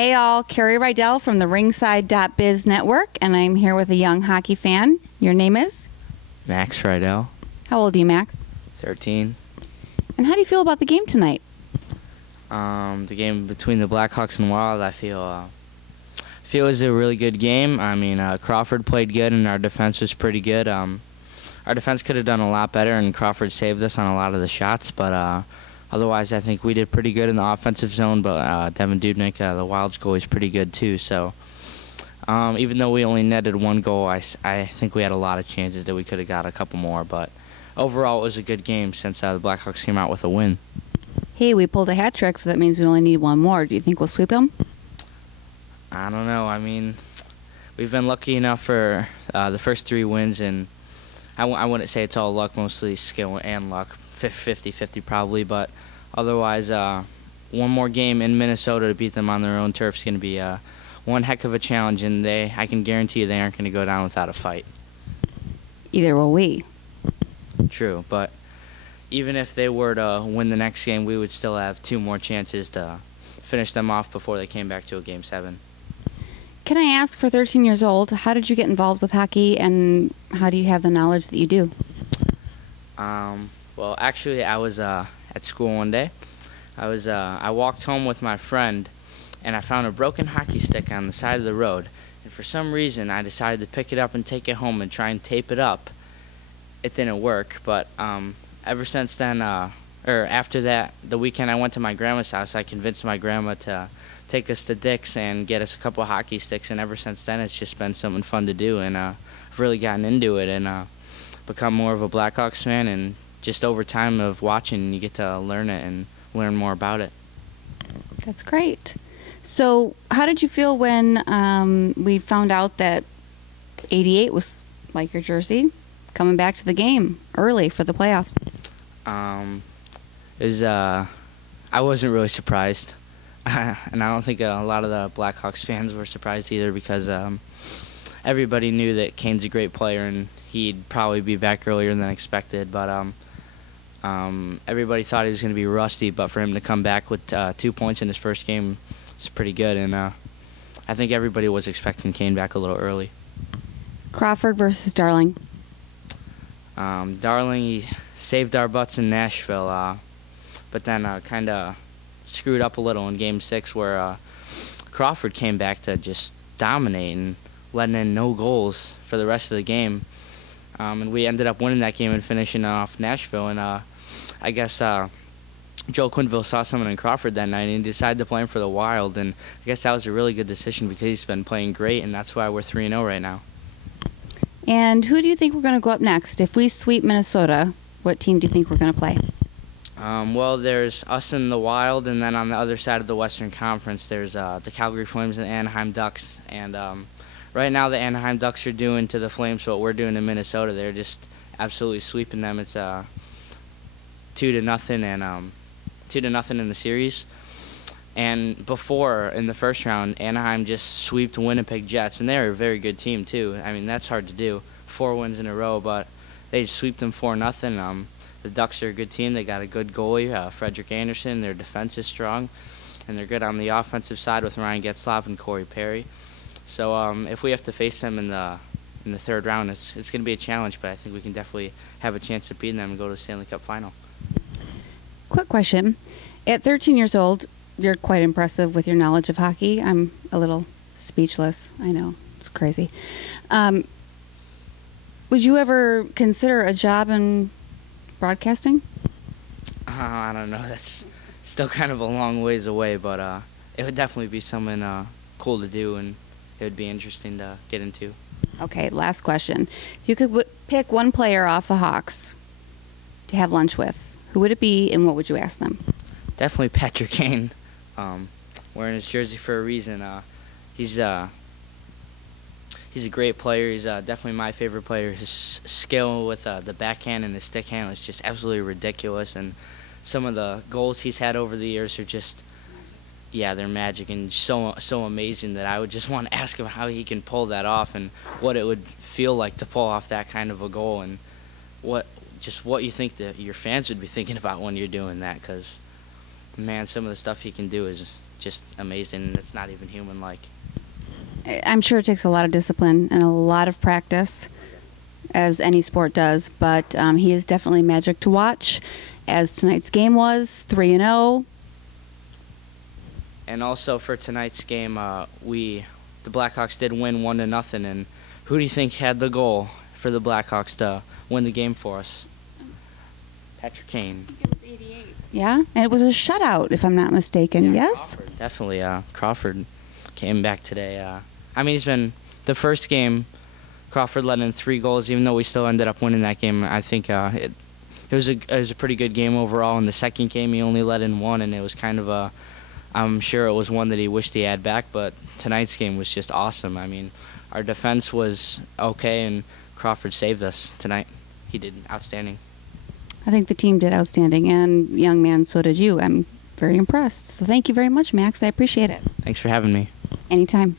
Hey all, Carrie Riedel from the Ringside.biz network, and I'm here with a young hockey fan. Your name is? Max Riedel. How old are you, Max? 13. And how do you feel about the game tonight? The game between the Blackhawks and Wild, I feel it was a really good game. I mean, Crawford played good, and our defense was pretty good. Our defense could have done a lot better, and Crawford saved us on a lot of the shots, but otherwise, I think we did pretty good in the offensive zone, but Devin Dubnyk, the Wild's goalie, is pretty good too. So even though we only netted one goal, I think we had a lot of chances that we could have got a couple more. But overall, it was a good game since the Blackhawks came out with a win. Hey, we pulled a hat trick, so that means we only need one more. Do you think we'll sweep them? I don't know. I mean, we've been lucky enough for the first 3 wins, and I wouldn't say it's all luck, mostly skill and luck, 50-50 probably, but otherwise one more game in Minnesota to beat them on their own turf is going to be one heck of a challenge, and I can guarantee you they aren't going to go down without a fight. Either will we. True, but even if they were to win the next game, we would still have 2 more chances to finish them off before they came back to a Game 7. Can I ask, for 13 years old, how did you get involved with hockey, and how do you have the knowledge that you do? Well, actually, I was at school one day. I walked home with my friend, and I found a broken hockey stick on the side of the road. And for some reason, I decided to pick it up and take it home and try and tape it up. It didn't work, but ever since then, or after that, the weekend I went to my grandma's house, I convinced my grandma to take us to Dick's and get us a couple of hockey sticks, and ever since then, it's just been something fun to do, and I've really gotten into it and become more of a Blackhawks fan, and just over time of watching, you get to learn it and learn more about it. That's great. So how did you feel when we found out that 88 was, like your jersey, coming back to the game early for the playoffs? I wasn't really surprised, and I don't think a lot of the Blackhawks fans were surprised either, because everybody knew that Kane's a great player and he'd probably be back earlier than expected, but everybody thought he was going to be rusty, but for him to come back with 2 points in his first game is pretty good, and I think everybody was expecting Kane back a little early. Crawford versus Darling. Darling, he saved our butts in Nashville, but then kind of screwed up a little in Game 6, where Crawford came back to just dominate and letting in no goals for the rest of the game. And we ended up winning that game and finishing off Nashville. And I guess Joe Quenneville saw someone in Crawford that night, and he decided to play him for the Wild. And I guess that was a really good decision, because he's been playing great, and that's why we're 3-0 right now. And who do you think we're going to go up next? If we sweep Minnesota, what team do you think we're going to play? Well, there's us and the Wild, and then on the other side of the Western Conference, there's the Calgary Flames and the Anaheim Ducks. And right now, the Anaheim Ducks are doing to the Flames what we're doing in Minnesota. They're just absolutely sweeping them. It's 2-0 and 2-0 in the series. And before, in the first round, Anaheim just sweeped Winnipeg Jets, and they're a very good team too. I mean, that's hard to do, 4 wins in a row, but they swept them 4-0. The Ducks are a good team. They got a good goalie, Frederick Anderson. Their defense is strong, and they're good on the offensive side with Ryan Getzlaf and Corey Perry. So if we have to face them in the 3rd round, it's going to be a challenge, but I think we can definitely have a chance of beating them and go to the Stanley Cup final. Quick question. At 13 years old, you're quite impressive with your knowledge of hockey. I'm a little speechless. I know. It's crazy. Would you ever consider a job in broadcasting? I don't know. That's still kind of a long ways away, but it would definitely be something cool to do, and it would be interesting to get into. Okay, last question. If you could pick one player off the Hawks to have lunch with, who would it be, and what would you ask them? Definitely Patrick Kane. Wearing his jersey for a reason. He's a great player. He's definitely my favorite player. His skill with the backhand and the stick handle is just absolutely ridiculous, and some of the goals he's had over the years are just, yeah, they're magic and so amazing that I would just want to ask him how he can pull that off and what it would feel like to pull off that kind of a goal, and what you think that your fans would be thinking about when you're doing that, because man, some of the stuff he can do is just amazing. It's not even human-like. I'm sure it takes a lot of discipline and a lot of practice, as any sport does, but he is definitely magic to watch, as tonight's game was 3-0. And also for tonight's game, the Blackhawks did win 1-0. And who do you think had the goal for the Blackhawks to win the game for us? Patrick Kane. It was 88. Yeah, and it was a shutout, if I'm not mistaken. Yeah, yes. Crawford, definitely. Crawford came back today. I mean, he's been the first game. Crawford let in 3 goals, even though we still ended up winning that game. I think it was a pretty good game overall. In the second game, he only let in 1, and it was kind of I'm sure it was one that he wished he had back. But tonight's game was just awesome. I mean, our defense was okay, and Crawford saved us tonight. He did outstanding. I think the team did outstanding, and young man, so did you. I'm very impressed. So thank you very much, Max. I appreciate it. Thanks for having me. Anytime.